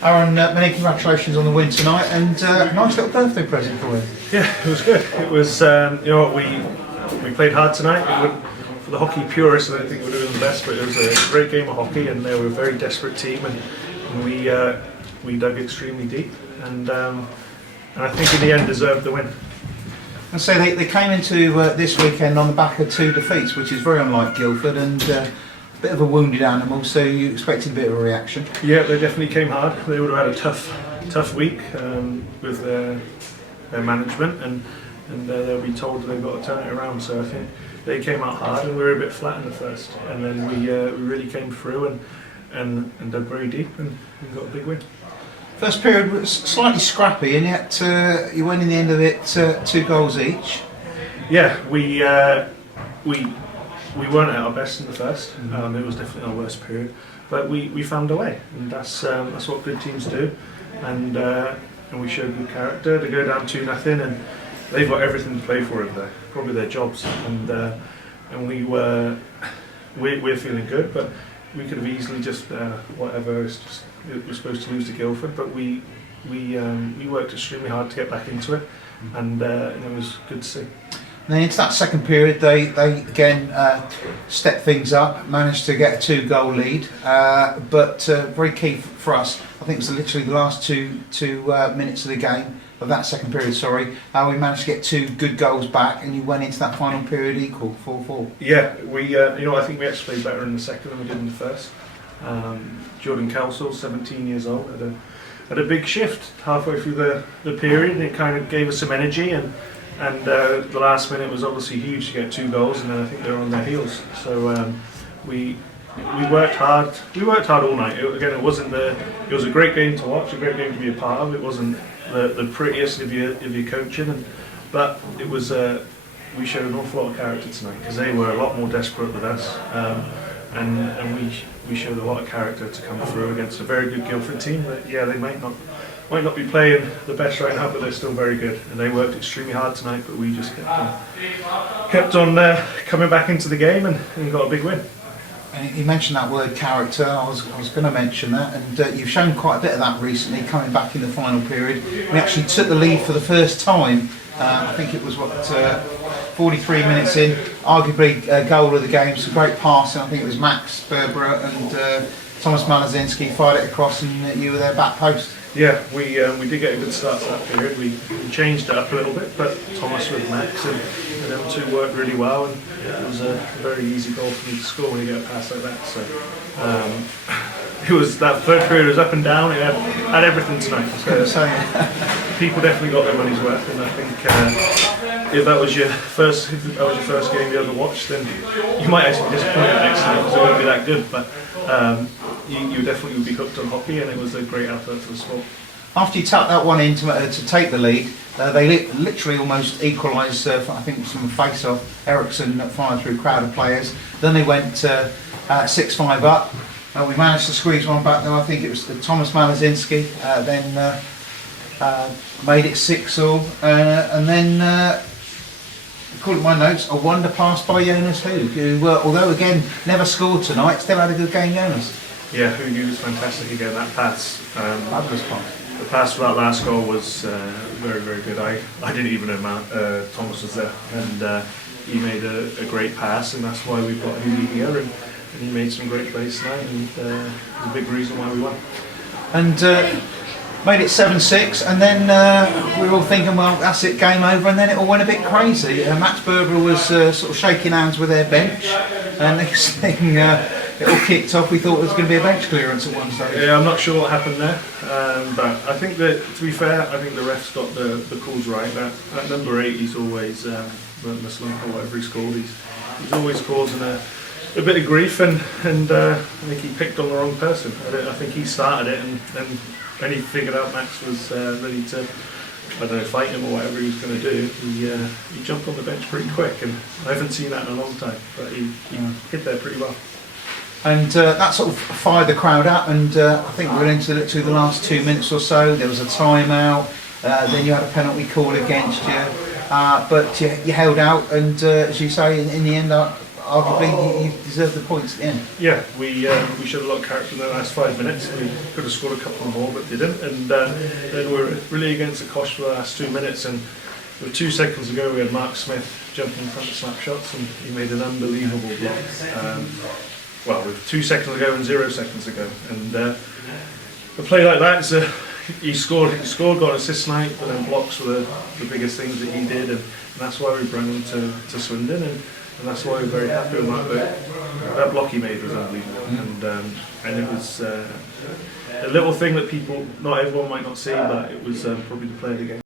Aaron, many congratulations on the win tonight, and nice little birthday present for you. Yeah, it was good. It was, you know what, we played hard tonight. For the hockey purists, I don't think we were doing the best, but it was a great game of hockey, and they were a very desperate team, and we dug extremely deep, and I think in the end deserved the win. And so they came into this weekend on the back of 2 defeats, which is very unlike Guildford, and a bit of a wounded animal, so you expected a bit of a reaction. Yeah, they definitely came hard. They would have had a tough week with their management, and they'll be told they've got to turn it around. So I think they came out hard, and we were a bit flat in the first, and then we really came through and dug very deep and got a big win. First period was slightly scrappy, and yet you went in the end of it 2 goals each. Yeah, we weren't at our best in the first. It was definitely our worst period, but we found a way, and that's what good teams do, and we showed good character to go down 2-0, and they've got everything to play for over there, probably their jobs, and we're feeling good, but we could have easily just whatever. It was supposed to lose to Guildford, but we worked extremely hard to get back into it, and it was good to see. And then into that second period, they again stepped things up, managed to get a 2-goal lead, but very key for us, I think it was literally the last two minutes of the game, of that second period, we managed to get 2 good goals back, and you went into that final period equal, 4-4. Yeah, I think we actually played better in the second than we did in the first. Jordan Kelsall, 17 years old, had a big shift halfway through the period, and it kind of gave us some energy, and the last minute was obviously huge to get 2 goals, and then I think they were on their heels. So we worked hard. We worked hard all night. It was a great game to watch, a great game to be a part of. It wasn't the prettiest of your coaching, but it was. We showed an awful lot of character tonight, because they were a lot more desperate than us, and we showed a lot of character to come through against a very good Guildford team. That, yeah, they might not be playing the best right now, but they're still very good, and they worked extremely hard tonight, but we just kept on coming back into the game and got a big win. And you mentioned that word character. I was going to mention that, and you've shown quite a bit of that recently, coming back in the final period. We actually took the lead for the first time. I think it was 43 minutes in, arguably a goal of the game. Some great passing. I think it was Max Berbera and Thomas Malazinski fired it across, and you were their back post. Yeah, we did get a good start to that period. We changed it up a little bit, but Thomas with Max and them 2 worked really well, and it was a very easy goal for me to score when you get a pass like that. So it was, that third period was up and down. It had everything tonight. So people definitely got their money's worth, and I think if that was your first game you ever watched, then you might actually be disappointed next time, because it won't be that good. But you definitely would be hooked on hockey, and it was a great effort for the sport. After you tapped that one in to take the lead, they literally almost equalised, I think from a face-off. Ericsson fired through a crowd of players. Then they went 6-5 up. We managed to squeeze one back there. I think it was Thomas Malazinski. Then made it 6-all, and then according to my notes, a wonder pass by Jonas Hoog, who, although again never scored tonight, still had a good game. Jonas. Yeah, Hoog was fantastic again. That pass. Fabulous pass. The pass for that last goal was very, very good. I didn't even know Thomas was there, and he made a great pass, and that's why we've got Hoog here, and he made some great plays tonight, and it's a big reason why we won. And made it 7-6, and then we were all thinking, well, that's it, game over, and then it all went a bit crazy. Max Berber was sort of shaking hands with their bench, and next thing it all kicked off. We thought there was going to be a bench clearance at one stage. Yeah, I'm not sure what happened there, but I think that, to be fair, I think the refs got the calls right. That number 8, he's always Muslim or whatever he's called. He's always causing a bit of grief, and I think he picked on the wrong person. I think he started it, and when he figured out Max was ready to, I don't know, fight him or whatever he was going to do, he jumped on the bench pretty quick, and I haven't seen that in a long time, but he hit there pretty well. And that sort of fired the crowd up, and I think we were into the last 2 minutes or so. There was a timeout, then you had a penalty call against you, but you held out, and as you say, in the end, arguably you deserve the points at the end. Yeah, we showed a lot of character in the last 5 minutes. We could have scored a couple more, but didn't. And then we were really against the cosh for the last 2 minutes. And with 2 seconds ago, we had Mark Smith jumping in front of snapshots, and he made an unbelievable block. Well, with 2 seconds ago and 0 seconds ago, and a play like that is he scored, got an assist night, but then blocks were the biggest things that he did, and that's why we brought him to Swindon, and that's why we're very happy with that. But that block he made was unbelievable, and it was a little thing that not everyone might not see, but it was probably the play of the game.